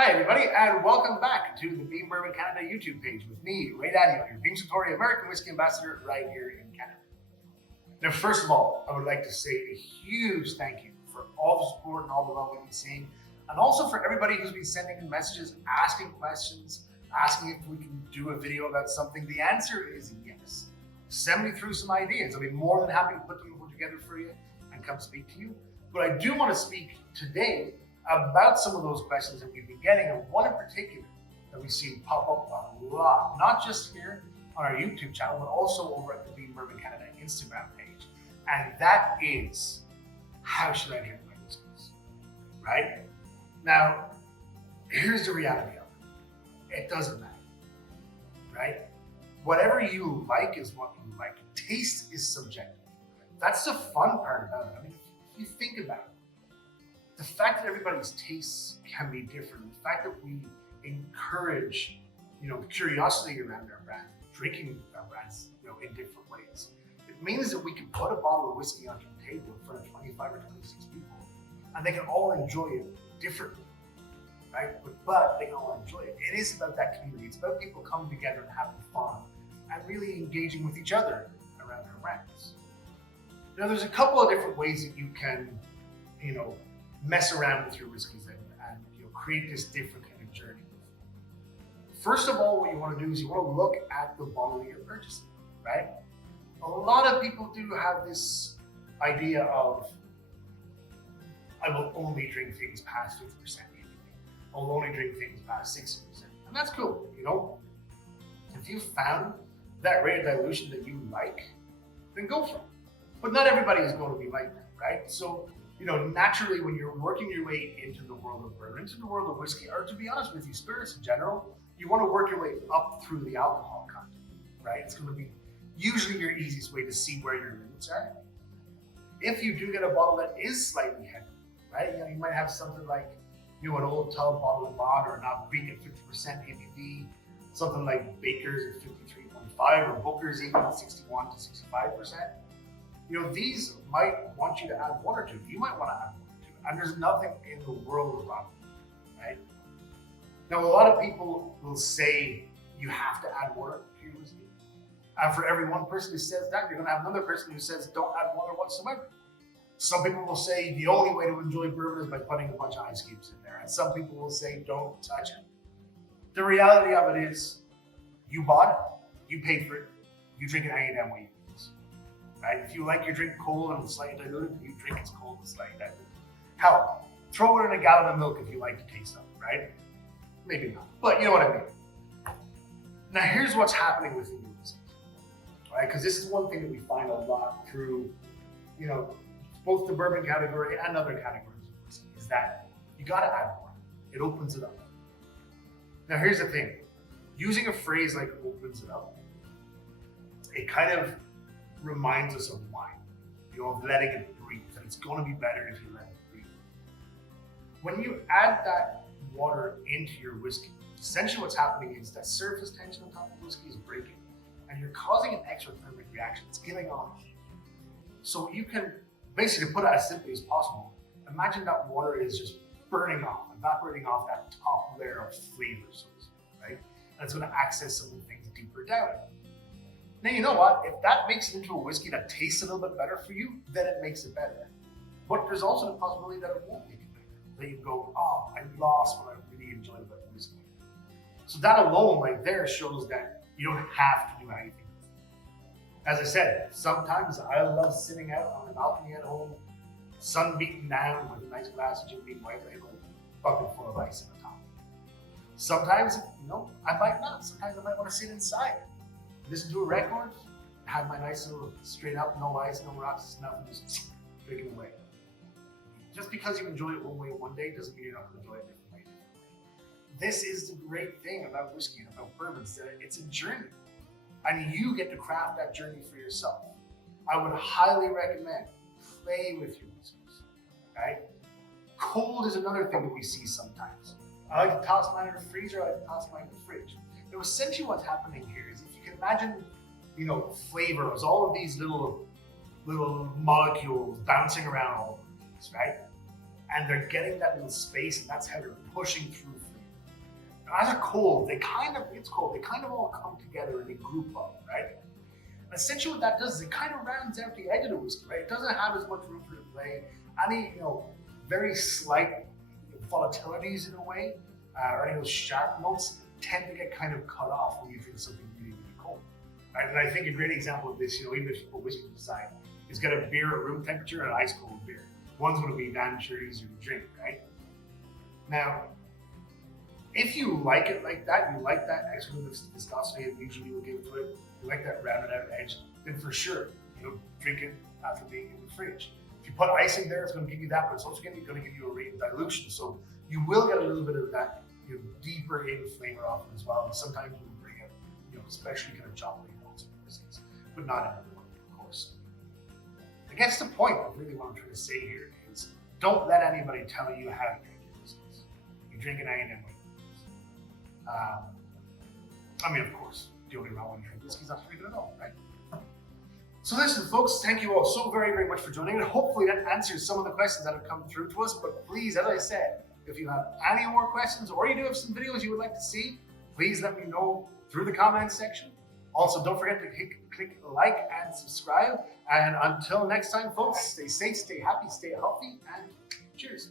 Hi, everybody, and welcome back to the Beam Bourbon Canada YouTube page with me, Ray Daniel, your Beam Suntory American Whiskey Ambassador right here in Canada. Now, first of all, I would like to say a huge thank you for all the support and all the love we've been seeing, and also for everybody who's been sending in messages, asking questions, asking if we can do a video about something. The answer is yes. Send me through some ideas. I'll be more than happy to put them together for you and come speak to you. But I do want to speak today about some of those questions that we've been getting, and one in particular that we see pop up a lot, not just here on our YouTube channel, but also over at the Beam Bourbon Canada Instagram page. And that is, how should I drink my whiskeys? Right? Now, here's the reality of it. It doesn't matter. Right? Whatever you like is what you like. Taste is subjective. That's the fun part about it. I mean, if you think about it, the fact that everybody's tastes can be different, the fact that we encourage, curiosity around our brand, drinking our brands, in different ways, it means that we can put a bottle of whiskey onto the table in front of 25 or 26 people, and they can all enjoy it differently, right? But they can all enjoy it. It is about that community. It's about people coming together and having fun, and really engaging with each other around our brands. Now, there's a couple of different ways that you can, mess around with your whiskeys and create this different kind of journey. First of all, what you want to do is you want to look at the bottle that you're purchasing, right? A lot of people do have this idea of, I will only drink things past 50% ABV. I'll only drink things past 60%. And that's cool, If you found that rate of dilution that you like, then go for it. But not everybody is going to be like that, right? So, naturally, when you're working your way into the world of bourbon, into the world of whiskey, or to be honest with you, spirits in general, you want to work your way up through the alcohol content, right? It's going to be usually your easiest way to see where your limits are. If you do get a bottle that is slightly heavy, right? You might have something like, an old tub bottle of Bond or an Alcobeek at 50% ABV, something like Baker's at 53.5 or Booker's even at 61 to 65%. These might want you to add one or two. You might want to add one or two. And there's nothing in the world wrong with it, right? Now, a lot of people will say you have to add water to your whiskey. And for every one person who says that, you're going to have another person who says don't add water whatsoever. Some people will say the only way to enjoy bourbon is by putting a bunch of ice cubes in there. And some people will say don't touch it. The reality of it is you bought it, you paid for it, you drink it any damn way you please. Right? If you like your drink cold and slightly diluted, you drink it cold and slightly diluted. Hell, throw it in a gallon of milk if you like the taste of it, right? Maybe not, but you know what I mean. Now here's what's happening with your whiskey, right? Because this is one thing that we find a lot through, both the bourbon category and other categories of whiskey, is that you gotta add more. It opens it up. Now here's the thing, using a phrase like opens it up, it kind of reminds us of wine, of letting it breathe, and it's going to be better if you let it breathe. When you add that water into your whiskey, essentially what's happening is that surface tension on top of the whiskey is breaking, and you're causing an exothermic reaction. It's giving off heat. So you can basically put it as simply as possible. Imagine that water is just burning off, evaporating off that top layer of flavor, so to speak, right? And it's going to access some of the things deeper down. Now, you know what? If that makes it into a whiskey that tastes a little bit better for you, then it makes it better. But there's also the possibility that it won't make it better. That you go, oh, I lost what I really enjoyed about the whiskey. So that alone right there shows that you don't have to do anything. As I said, sometimes I love sitting out on the balcony at home, sun beating down with a nice glass of Jim Beam White Label, bucket full of ice in the top. Sometimes, I might not. Sometimes I might want to sit inside, listen to a record, have my nice little straight up, no ice, no rocks, nothing, just drink it away. Just because you enjoy it one way one day doesn't mean you're not going to enjoy it a different way. This is the great thing about whiskey and about bourbons, that it's a journey. And you get to craft that journey for yourself. I would highly recommend play with your whiskeys, right? Cold is another thing that we see sometimes. I like to toss mine in the freezer, I like to toss mine in the fridge. Now, essentially what's happening here is, if you can imagine, flavors, all of these little molecules bouncing around all over the place, right? And they're getting that little space, and that's how they're pushing through flavor. As a cold, it's cold, they kind of all come together and they group up, right? And essentially what that does is it kind of rounds out the edge of the whiskey, right? It doesn't have as much room for it to play. Any, very slight volatilities in a way, or any of those sharp notes tend to get kind of cut off when you drink something really, really cold. Right? And I think a great example of this, even if you put whiskey aside, is get a beer at room temperature and an ice cold beer. One's going to be damn sure easier to drink, right? Now, if you like it like that, you like that extra bit of viscosity it usually will give to it, you like that rounded out edge, then for sure, drink it after being in the fridge. If you put icing there, it's going to give you that, but it's also going to give you a rate of dilution. So you will get a little bit of that deeper in flavor off it as well. And sometimes we'll bring out, especially kind of chocolatey notes in whiskies, but not everyone, of course. I guess the point of really what I'm trying to say here is don't let anybody tell you how to drink your whiskeys. You drink it any way. Of course, the only wrong when you drink whiskey is not to drink it at all, right? So listen, folks, thank you all so very, very much for joining in. Hopefully that answers some of the questions that have come through to us. But please, as I said, if you have any more questions or you do have some videos you would like to see, please let me know through the comments section. Also, don't forget to click like and subscribe. And until next time, folks, stay safe, stay happy, stay healthy, and cheers.